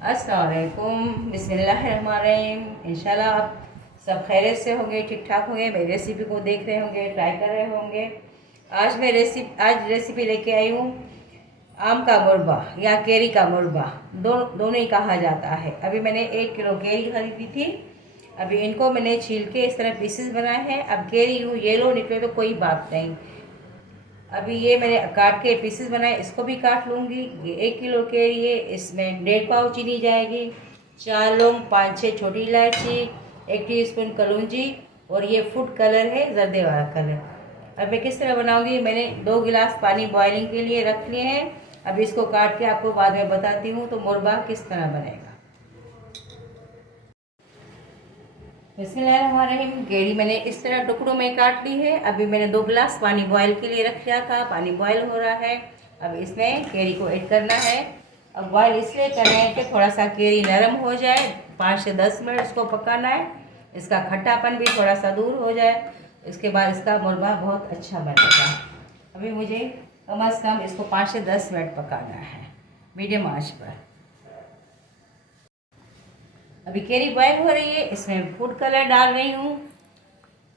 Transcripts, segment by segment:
अस्सलाम वालेकुम, बिस्मिल्लाहिर्रहमानिर्रहीम। इंशाल्लाह आप सब खैरियत से होंगे, ठीक ठाक होंगे। मेरी रेसिपी को देख रहे होंगे, ट्राई कर रहे होंगे। आज रेसिपी लेके आई हूँ आम का मुरब्बा या केरी का मुरब्बा, दोनों ही कहा जाता है। अभी मैंने 1 किलो केरी खरीदी थी। अभी इनको मैंने छील के इस तरह पीसेस बनाए हैं। अब केरी यूँ येलो निकले तो कोई बात नहीं। अभी ये मैंने काट के पीसेस बनाए, इसको भी काट लूँगी। ये 1 किलो केरी है, इसमें 1.5 पाव चीनी जाएगी, 4 लौंग, 5-6 छोटी इलायची, 1 टीस्पून कलौंजी और ये फूड कलर है, जर्दे वाला कलर। अब मैं किस तरह बनाऊँगी, मैंने 2 गिलास पानी बॉइलिंग के लिए रख लिए हैं। अब इसको काट के आपको बाद में बताती हूँ तो मुरब्बा किस तरह बनेगा। बिस्मिल्लाहिर्रहमानिर्रहीम। केरी मैंने इस तरह टुकड़ों में काट ली है। अभी मैंने 2 गिलास पानी बॉयल के लिए रख लिया था, पानी बॉयल हो रहा है। अब इसमें केरी को ऐड करना है। अब बॉयल इसलिए करना है कि थोड़ा सा केरी नरम हो जाए, 5 से 10 मिनट इसको पकाना है। इसका खट्टापन भी थोड़ा सा दूर हो जाए, इसके बाद इसका मुरब्बा बहुत अच्छा बनेगा। अभी मुझे कम अज़ कम इसको 5 से 10 मिनट पकाना है मीडियम आंच पर। अभी केरी बॉयल हो रही है, इसमें फूड कलर डाल रही हूँ।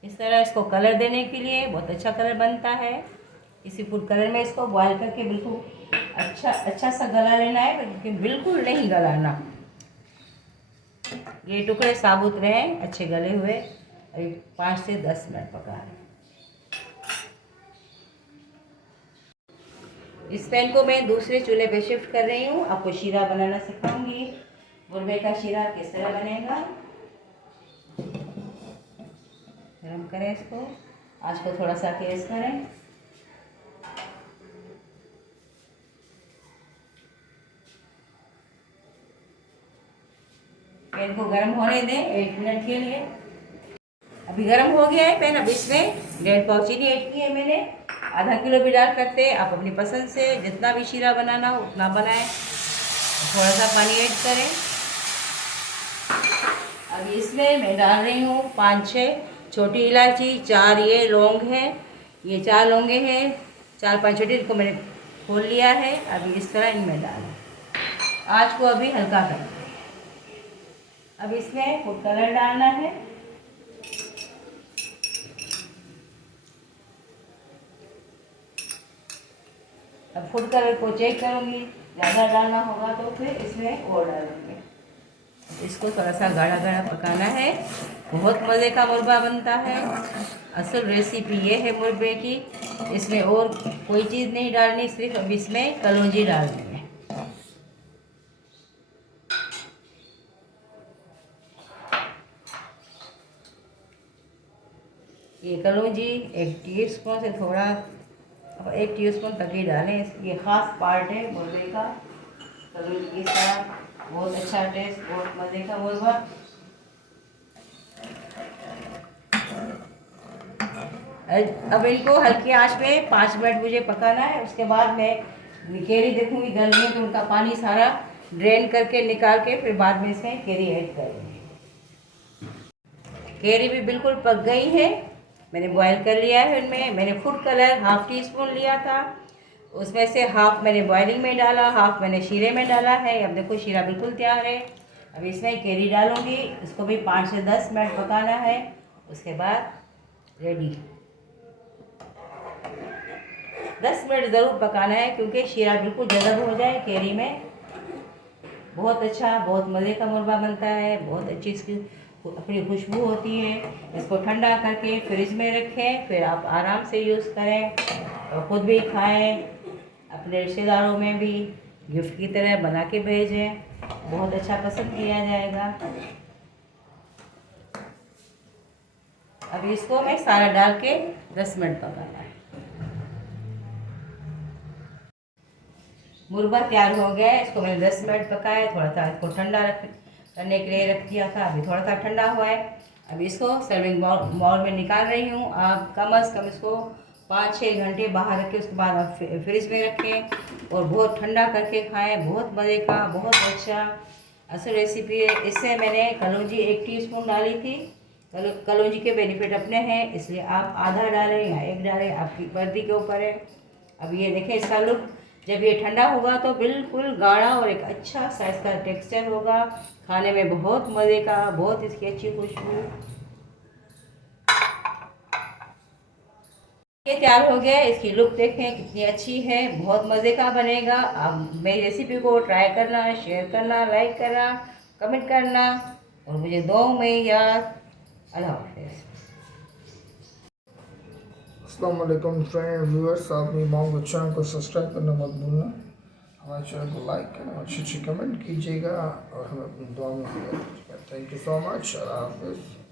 इस तरह इसको कलर देने के लिए बहुत अच्छा कलर बनता है। इसी फूड कलर में इसको बॉयल करके बिल्कुल अच्छा सा गला लेना है, लेकिन बिल्कुल नहीं गलाना। ये टुकड़े साबुत रहे, अच्छे गले हुए। अभी 5 से 10 मिनट पका रहे। इस पैन को मैं दूसरे चूल्हे पे शिफ्ट कर रही हूँ। आपको शीरा बनाना सिखाऊंगी। मुरब्बे का शीरा किस तरह बनेगा। गरम करें इसको, आँच को थोड़ा सा तेज करें। पैन को गर्म होने दें 1 मिनट के लिए। अभी गर्म हो गया है पैन। अब इसमें 1.5 पाव चीनी ऐड की है मैंने। आधा किलो भी डाल सकते हैं आप, अपनी पसंद से जितना भी शीरा बनाना हो उतना बनाएं। थोड़ा सा पानी ऐड करें। अब इसमें मैं डाल रही हूँ 5-6 छोटी इलायची, 4 ये लौंग है, ये 4 लौंगे हैं, 4-5 छोटी, इनको मैंने खोल लिया है। अभी इस तरह इनमें डालें। आँच को अभी हल्का कर दें। अब इसमें फूड कलर डालना है। अब फूड कलर को चेक करूँगी, ज़्यादा डालना होगा तो फिर इसमें और डालूँगी। इसको थोड़ा सा गाढ़ा गाढ़ा पकाना है। बहुत मज़े का मुरब्बा बनता है। असल रेसिपी ये है मुरब्बे की, इसमें और कोई चीज़ नहीं डालनी, सिर्फ अब इसमें कलौंजी डालनी है। ये कलौंजी 1 टीस्पून से थोड़ा 1 टीस्पून तक ही डालें। ये ख़ास पार्ट है मुरब्बे का। कलौंजी के साथ बहुत अच्छा टेस्ट, बहुत मज़े का मुरब्बा। अब इनको हल्की आंच पे 5 मिनट मुझे पकाना है। उसके बाद मैं केरी देखूंगी गल में, तो उनका पानी सारा ड्रेन करके निकाल के फिर बाद में इसमें केरी ऐड करूँगी। केरी भी बिल्कुल पक गई है, मैंने बॉयल कर लिया है। उनमें मैंने फूड कलर 1/2 टीस्पून लिया था, उसमें से हाफ मैंने बॉइलिंग में डाला, हाफ मैंने शीरे में डाला है। अब देखो शीरा बिल्कुल तैयार है। अब इसमें केरी डालूंगी, इसको भी 5 से 10 मिनट पकाना है। उसके बाद रेडी। 10 मिनट ज़रूर पकाना है, क्योंकि शीरा बिल्कुल जज़ब हो जाए केरी में। बहुत अच्छा, बहुत मज़े का मुरब्बा बनता है। बहुत अच्छी इसकी अपनी खुशबू होती है। इसको ठंडा करके फ्रिज में रखें, फिर आप आराम से यूज़ करें और ख़ुद भी खाएं, अपने रिश्तेदारों में भी गिफ्ट की तरह बना के भेजें। बहुत अच्छा पसंद किया जाएगा। अब इसको मैं सारा डाल के 10 मिनट पकाना है। मुरब्बा तैयार हो गया है। इसको मैंने 10 मिनट पकाया, थोड़ा सा इसको ठंडा करने के लिए रख दिया था। अभी थोड़ा सा ठंडा हुआ है। अभी इसको सर्विंग बाउल में निकाल रही हूँ। आप कम अज़ कम इसको 5-6 घंटे बाहर रखें, उसके बाद आप फ्रिज में रखें और बहुत ठंडा करके खाएं। बहुत मज़े का, बहुत अच्छा असल रेसिपी है। इससे मैंने कलौंजी 1 टीस्पून डाली थी। कलौंजी के बेनिफिट अपने हैं, इसलिए आप आधा डालें या 1 डालें, आपकी मर्जी के ऊपर है। अब ये देखें इसका लुक जब ये ठंडा होगा तो बिल्कुल गाढ़ा और एक अच्छा सा इसका टेक्सचर होगा। खाने में बहुत मज़े का, बहुत इसकी अच्छी खुशबू। ये तैयार हो गया। इसकी लुक देखें कितनी अच्छी है, बहुत मज़े का बनेगा। आप मेरी रेसिपी को ट्राई करना, शेयर करना, लाइक करना, कमेंट करना और मुझे दुआओं में याद। अल्लाह हाफ़िज़। अस्सलाम वालेकुम फ्रेंड व्यूअर्स, आप मेरी माँ को चैनल को सब्सक्राइब करना मत भूलना, हमारे चैनल को लाइक करना, अच्छे अच्छे कमेंट कीजिएगा और हमें अपनी दुआ में याद कीजिएगा। Thank you so much. अल्लाह हाफ़िज़।